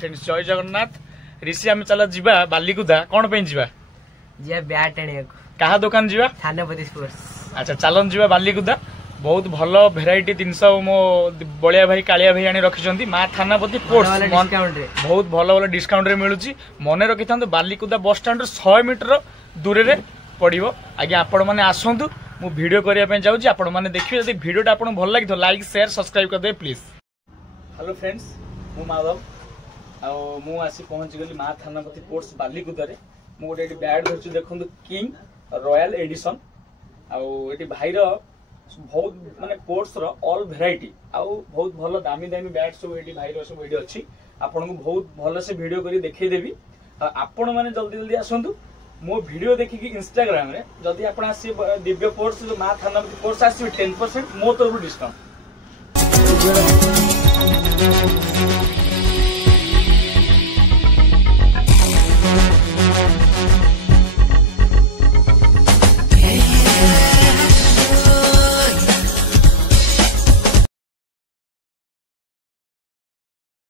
Friends जय जगन्नाथ ऋषि आम चला जीवा बालीकुदा कौन पे जीवा जी बैट आने कहा दुकान जीवा थानापति स्पोर्ट्स। अच्छा चलन जीवा बालीकुदा बहुत भल भेराइटी जिनस मो बलिया भाई कालिया भाई आनी रखिछंती मां थानापति स्पोर्ट्स बहुत भल भल डिस्काउंट रे मिलुची मने रखि थांतो बालीकुदा बस स्टैंड 100 मीटर दूर रे पड़िबो। आज्ञा आपण माने आसंतु मु वीडियो करिया पे जाउची आपण माने देखियो जदि वीडियोटा आपण भल लागि तो लाइक शेयर सब्सक्राइब कर दे प्लीज। हेलो फ्रेंड्स मु माधव मु आसी पहुंची गली मां थानापति स्पोर्ट्स बालीकुदा रे मु गोटे बैट धरछु देखंतु किंग रॉयल एडिशन आउ भाईर बहुत माने स्पोर्ट्स रो ऑल वेराइटी आउ बहुत भल दामी दामी बैट सब भाईर सब एडी अछि आपन को बहुत भल से वीडियो करी देखै देबी। आपण माने जल्दी जल्दी आसंतु मो वीडियो देखि कि इंस्टाग्राम रे जदी आपण आसी दिव्य स्पोर्ट्स जो मां थानापति स्पोर्ट्स आसी 10% मो तरफ डिस्काउंट।